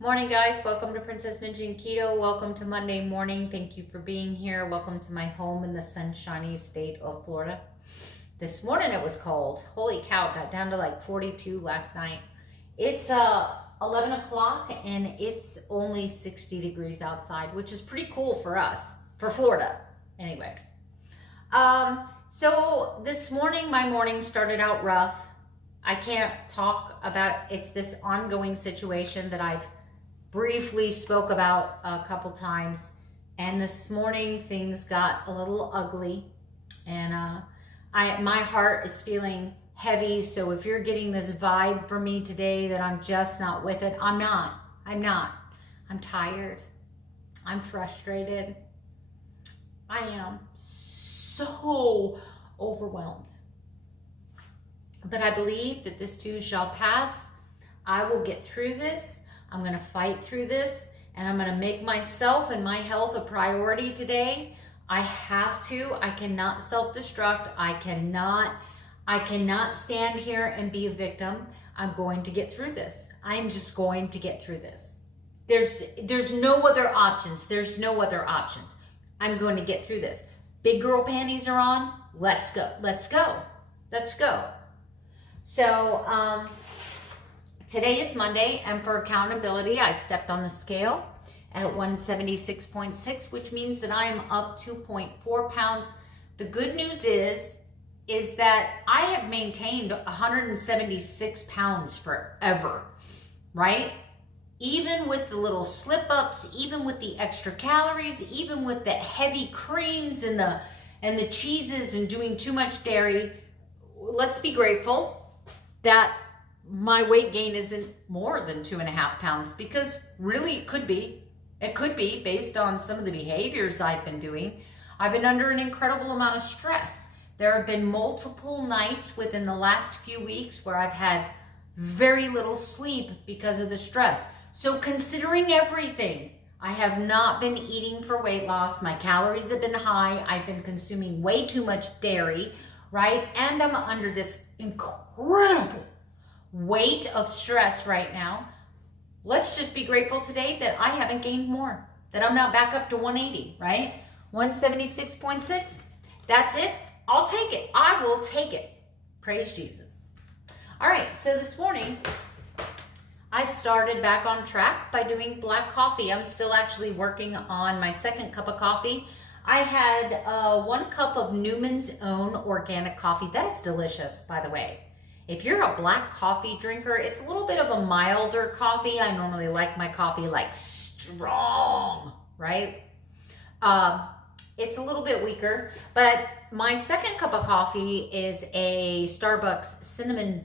Morning, guys. Welcome to Princess Ninja and Keto. Welcome to Monday morning. Thank you for being here. Welcome to my home in the sunshiny state of Florida. This morning it was cold. Holy cow, it got down to like 42 last night. It's 11 o'clock and it's only 60 degrees outside, which is pretty cool for us, for Florida. Anyway, so this morning, my morning started out rough. I can't talk about, it's this ongoing situation that I've briefly spoke about a couple times, and this morning things got a little ugly, and my heart is feeling heavy. So if you're getting this vibe from me today that I'm just not with it, I'm not. I'm tired. I'm frustrated. I am so overwhelmed. But I believe that this too shall pass. I will get through this. I'm going to fight through this, and I'm going to make myself and my health a priority today. I have to. I cannot self-destruct. I cannot stand here and be a victim. I'm going to get through this. I'm just going to get through this. There's no other options. There's no other options. I'm going to get through this. Big girl panties are on. Let's go. Let's go. Let's go. So, today is Monday, and for accountability, I stepped on the scale at 176.6, which means that I am up 2.4 pounds. The good news is that I have maintained 176 pounds forever, right? Even with the little slip-ups, even with the extra calories, even with the heavy creams and the cheeses and doing too much dairy, let's be grateful that my weight gain isn't more than 2.5 pounds, because really it could be based on some of the behaviors I've been doing. I've been under an incredible amount of stress. There have been multiple nights within the last few weeks where I've had very little sleep because of the stress. So considering everything, I have not been eating for weight loss. My calories have been high. I've been consuming way too much dairy, right? And I'm under this incredible weight of stress right now. Let's just be grateful today that I haven't gained more, that I'm not back up to 180, right? 176.6, that's it. I'll take it. I will take it. Praise Jesus. All right, so this morning, I started back on track by doing black coffee. I'm still actually working on my second cup of coffee. I had 1 cup of Newman's Own organic coffee. That is delicious, by the way. If you're a black coffee drinker, it's a little bit of a milder coffee. I normally like my coffee like strong, right? It's a little bit weaker, but my second cup of coffee is a Starbucks cinnamon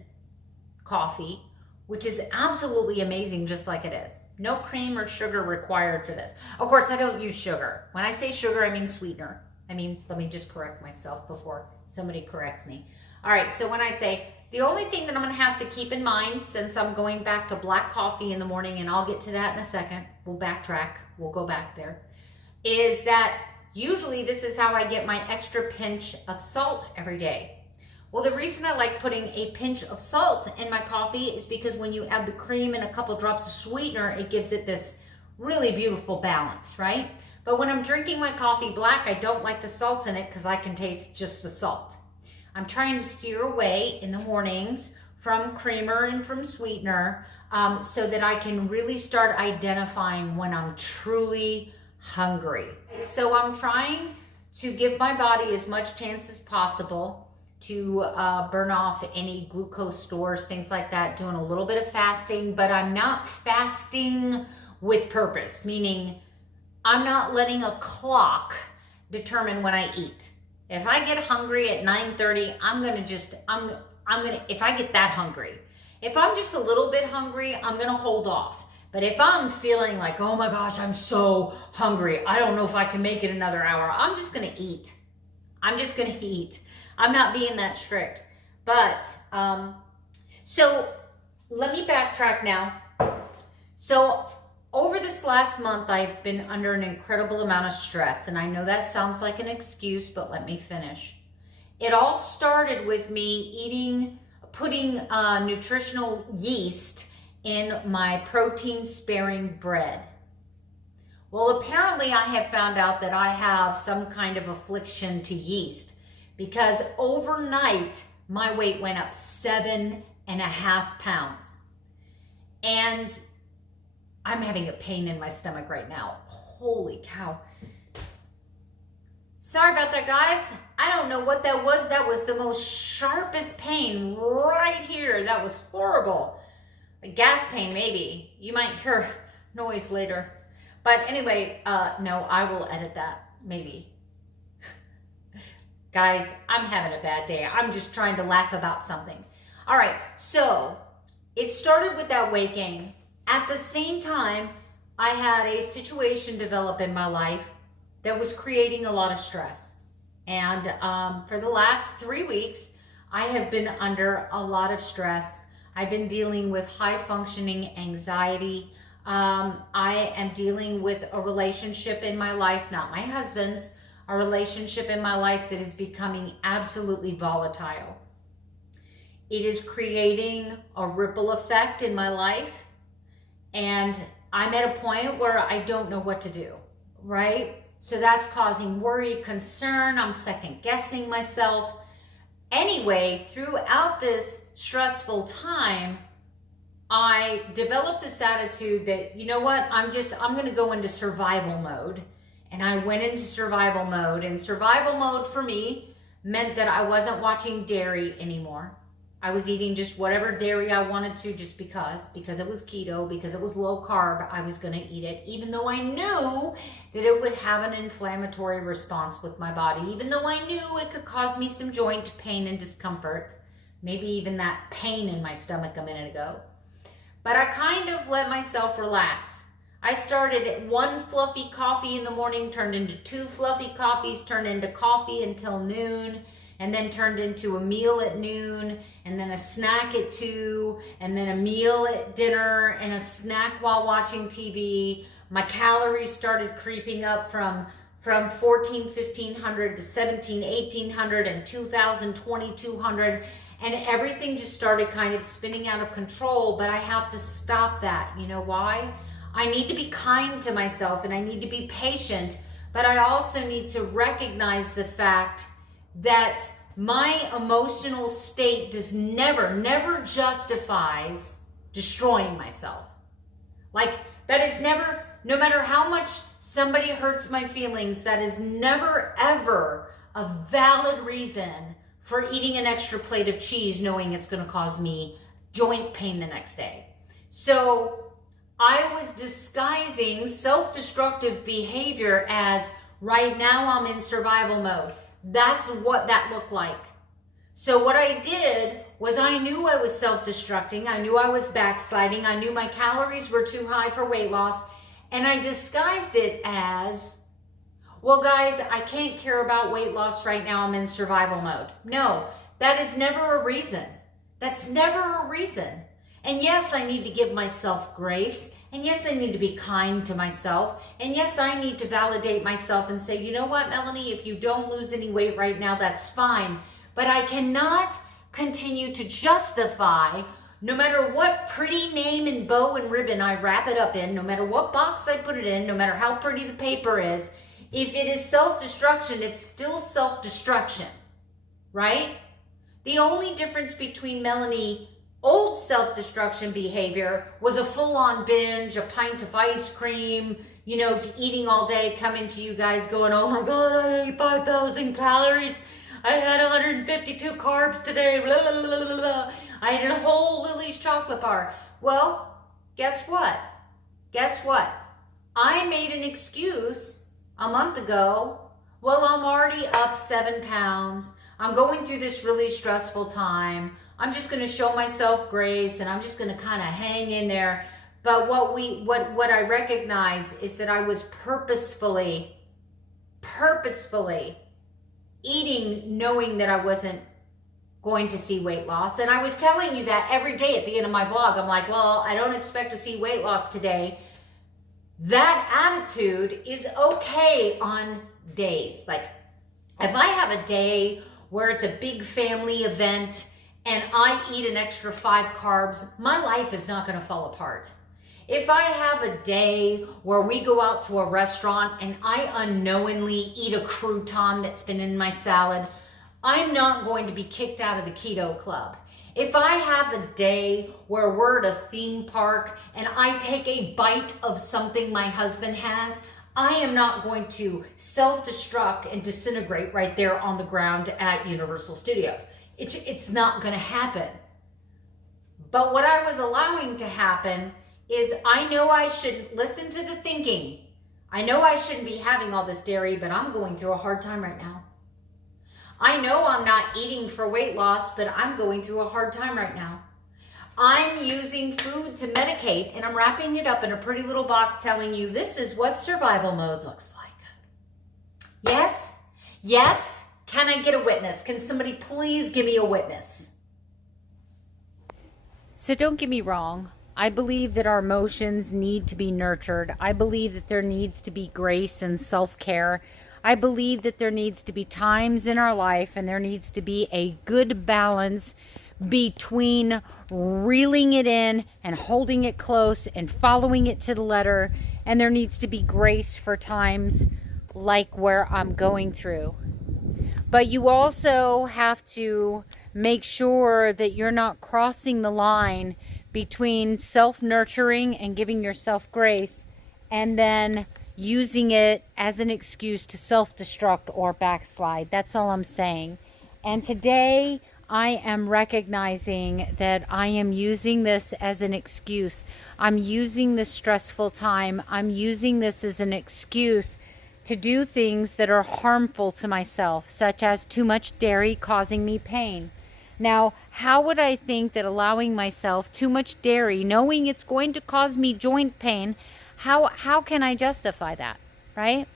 coffee, which is absolutely amazing, just like it is. No cream or sugar required for this. Of course, I don't use sugar. When I say sugar, I mean sweetener. Let me just correct myself before somebody corrects me. All right, so when I say, the only thing that I'm gonna have to keep in mind, since I'm going back to black coffee in the morning, and I'll get to that in a second, we'll backtrack, we'll go back there, is that usually this is how I get my extra pinch of salt every day. Well, the reason I like putting a pinch of salt in my coffee is because when you add the cream and a couple drops of sweetener, it gives it this really beautiful balance, right? But when I'm drinking my coffee black, I don't like the salt in it because I can taste just the salt. I'm trying to steer away in the mornings from creamer and from sweetener so that I can really start identifying when I'm truly hungry. So I'm trying to give my body as much chance as possible to burn off any glucose stores, things like that, doing a little bit of fasting, but I'm not fasting with purpose, meaning I'm not letting a clock determine when I eat. If I get hungry at 9:30, I'm gonna, if I get that hungry. If I'm just a little bit hungry, I'm gonna hold off. But if I'm feeling like, oh my gosh, I'm so hungry, I don't know if I can make it another hour, I'm just gonna eat. I'm just gonna eat. I'm not being that strict. But, so let me backtrack now. So over this last month, I've been under an incredible amount of stress, and I know that sounds like an excuse, but let me finish. It all started with me putting nutritional yeast in my protein sparing bread. Well, apparently I have found out that I have some kind of affliction to yeast, because overnight my weight went up 7.5 pounds. And I'm having a pain in my stomach right now. Holy cow. Sorry about that, guys. I don't know what that was. That was the most sharpest pain right here. That was horrible. A gas pain, maybe. You might hear noise later. But anyway, no, I will edit that, maybe. Guys, I'm having a bad day. I'm just trying to laugh about something. All right, so it started with that weight gain. At the same time, I had a situation develop in my life that was creating a lot of stress. And for the last 3 weeks, I have been under a lot of stress. I've been dealing with high functioning anxiety. I am dealing with a relationship in my life, not my husband's, a relationship in my life that is becoming absolutely volatile. It is creating a ripple effect in my life, and I'm at a point where I don't know what to do, right? So that's causing worry, concern. I'm second guessing myself. Anyway, throughout this stressful time, I developed this attitude that, you know what, I'm going to go into survival mode. And I went into survival mode. And survival mode for me meant that I wasn't watching dairy anymore. I was eating just whatever dairy I wanted to, just because it was keto, because it was low carb, I was going to eat it, even though I knew that it would have an inflammatory response with my body, even though I knew it could cause me some joint pain and discomfort, maybe even that pain in my stomach a minute ago. But I kind of let myself relax. I started at 1 fluffy coffee in the morning, turned into 2 fluffy coffees, turned into coffee until noon, and then turned into a meal at noon, and then a snack at 2, and then a meal at dinner, and a snack while watching TV. My calories started creeping up from 1,1500 to 1,1800 and 2,000, 2,200, and everything just started kind of spinning out of control. But I have to stop that. You know why? I need to be kind to myself, and I need to be patient, but I also need to recognize the fact that my emotional state never justifies destroying myself. Like, that is never, no matter how much somebody hurts my feelings, that is never ever a valid reason for eating an extra plate of cheese knowing it's going to cause me joint pain the next day. So I was disguising self-destructive behavior as, right now I'm in survival mode. That's what that looked like. So what I did was, I knew I was self-destructing. I knew I was backsliding. I knew my calories were too high for weight loss. And I disguised it as, well, guys, I can't care about weight loss right now. I'm in survival mode. No, that is never a reason. That's never a reason. And yes, I need to give myself grace. And yes, I need to be kind to myself. And yes, I need to validate myself and say, you know what, Melanie, if you don't lose any weight right now, that's fine. But I cannot continue to justify, no matter what pretty name and bow and ribbon I wrap it up in, no matter what box I put it in, no matter how pretty the paper is, if it is self-destruction, it's still self-destruction, right? The only difference between Melanie old self-destruction behavior was a full-on binge, a pint of ice cream, you know, eating all day, coming to you guys going, oh my God, I ate 5,000 calories. I had 152 carbs today. Blah, blah, blah, blah, blah. I ate a whole Lily's chocolate bar. Well, guess what? Guess what? I made an excuse a month ago. Well, I'm already up 7 pounds. I'm going through this really stressful time. I'm just going to show myself grace, and I'm just going to kind of hang in there. But what I recognize is that I was purposefully eating knowing that I wasn't going to see weight loss. And I was telling you that every day at the end of my vlog. I'm like, well, I don't expect to see weight loss today. That attitude is okay on days. Like, if I have a day where it's a big family event and I eat an extra 5 carbs, my life is not going to fall apart. If I have a day where we go out to a restaurant and I unknowingly eat a crouton that's been in my salad, I'm not going to be kicked out of the keto club. If I have a day where we're at a theme park and I take a bite of something my husband has, I am not going to self-destruct and disintegrate right there on the ground at Universal Studios. It's not going to happen. But what I was allowing to happen is I know I should listen to the thinking. I know I shouldn't be having all this dairy, but I'm going through a hard time right now. I know I'm not eating for weight loss, but I'm going through a hard time right now. I'm using food to medicate, and I'm wrapping it up in a pretty little box telling you this is what survival mode looks like. Yes? Yes? Can I get a witness? Can somebody please give me a witness? So don't get me wrong. I believe that our emotions need to be nurtured. I believe that there needs to be grace and self-care. I believe that there needs to be times in our life and there needs to be a good balance between reeling it in and holding it close and following it to the letter. And there needs to be grace for times like where I'm going through. But you also have to make sure that you're not crossing the line between self-nurturing and giving yourself grace and then using it as an excuse to self-destruct or backslide. That's all I'm saying. And today I am recognizing that I am using this as an excuse. I'm using this stressful time. I'm using this as an excuse to do things that are harmful to myself, such as too much dairy causing me pain. Now, how would I think that allowing myself too much dairy, knowing it's going to cause me joint pain, how can I justify that, right?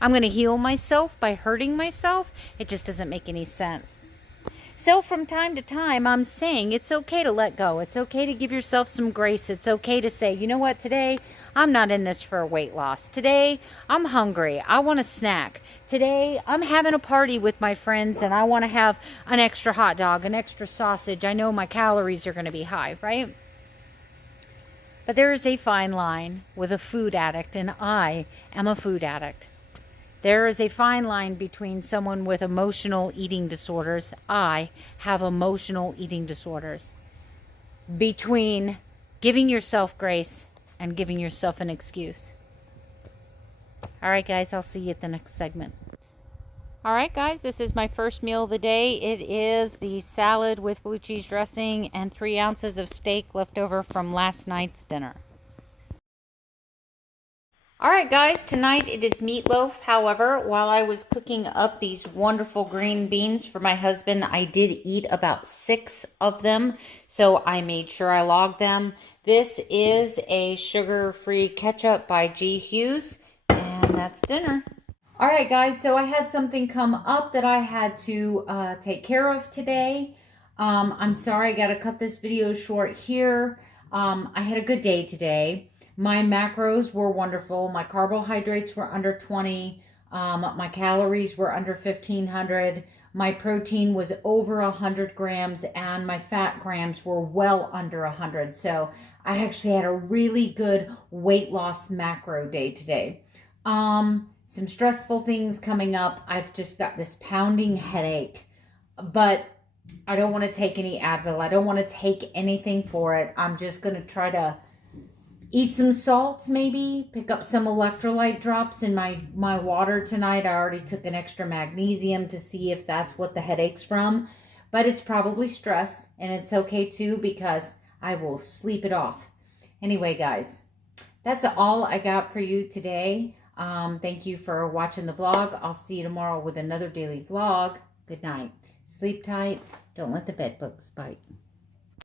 I'm going to heal myself by hurting myself? It just doesn't make any sense. So from time to time, I'm saying it's okay to let go. It's okay to give yourself some grace. It's okay to say, you know what, today I'm not in this for a weight loss. Today I'm hungry. I want a snack. Today I'm having a party with my friends and I want to have an extra hot dog, an extra sausage. I know my calories are going to be high, right? But there is a fine line with a food addict, and I am a food addict. There is a fine line between someone with emotional eating disorders. I have emotional eating disorders. Between giving yourself grace and giving yourself an excuse. All right, guys, I'll see you at the next segment. All right, guys, this is my first meal of the day. It is the salad with blue cheese dressing and 3 ounces of steak left over from last night's dinner. All right, guys, tonight it is meatloaf. However, while I was cooking up these wonderful green beans for my husband, I did eat about 6 of them, so I made sure I logged them. This is a sugar-free ketchup by G. Hughes, and that's dinner. All right, guys, so I had something come up that I had to take care of today. I'm sorry I got to cut this video short here. I had a good day today. My macros were wonderful. My carbohydrates were under 20. My calories were under 1,500. My protein was over 100 grams, and my fat grams were well under 100. So I actually had a really good weight loss macro day today. Some stressful things coming up. I've just got this pounding headache, but I don't want to take any Advil. I don't want to take anything for it. I'm just going to try to eat some salt, maybe pick up some electrolyte drops in my water tonight. I already took an extra magnesium to see if that's what the headache's from, but it's probably stress, and it's okay too because I will sleep it off. Anyway, guys, that's all I got for you today. Thank you for watching the vlog. I'll see you tomorrow with another daily vlog. Good night. Sleep tight. Don't let the bed bugs bite.